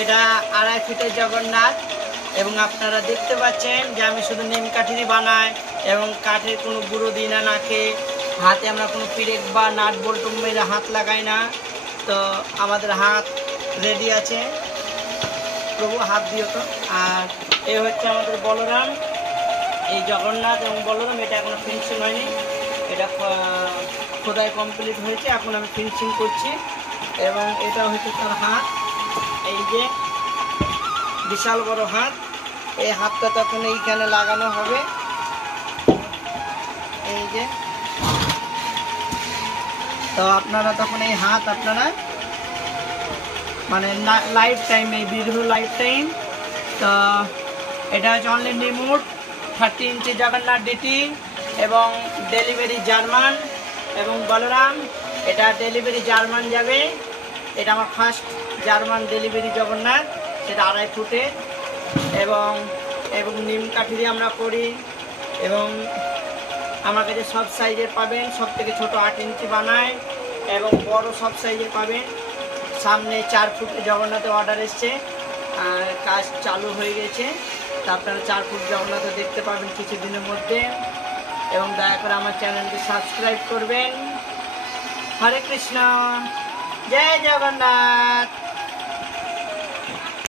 এটা 2.5 ফিটের জগন্নাথ এবং আপনারা দেখতে পাচ্ছেন যে আমি শুধু নিম কাঠেরই বানাই এবং কাঠের কোনো গুঁড়ো দিই না নাকে, হাতে আমরা কোনো পিরেক বা নাট বল্টু মেরে হাত লাগাই না। তো আমাদের হাত রেডি আছে, প্রভু হাত দিও তো। আর এই হচ্ছে আমাদের বলরাম, এই জগন্নাথ এবং বলরাম, এটা এখনো ফিনিশিং হয়নি, এটা খোদাই কমপ্লিট হয়েছে, এখন আমি ফিনিশিং করছি। এবং এটা হচ্ছে তার হাত, এই যে বিশাল বড় হাত, এই হাতটা তখন এইখানে লাগানো হবে, এই যে। তো আপনারা তখন এই হাত আপনারা মানে লাইফ টাইম, এই দীর্ঘ লাইফ টাইম। তো এটা হচ্ছে অনলি নিমুট 30 ইঞ্চি জগন্নাথ ডিটি এবং ডেলিভারি জার্মান। এবং বলরাম এটা ডেলিভারি জার্মান যাবে, এটা আমার ফার্স্ট জার্মান ডেলিভারি জগন্নাথ, সেটা 2.5 ফুটে। এবং এবং নিম কাঠি আমরা করি এবং আমার কাছে সব সাইজের পাবেন, সব থেকে ছোটো 8 ইঞ্চি বানায় এবং বড় সব সাইজের পাবেন। সামনে 4 ফুট জগন্নাথের অর্ডার এসছে, কাজ চালু হয়ে গেছে, তা আপনারা 4 ফুট জগন্নাথে দেখতে পাবেন কিছুদিনের মধ্যে। এবং দয়া করে আমার চ্যানেলটি সাবস্ক্রাইব করবেন। হরে কৃষ্ণ, জয় জগন্নাথ।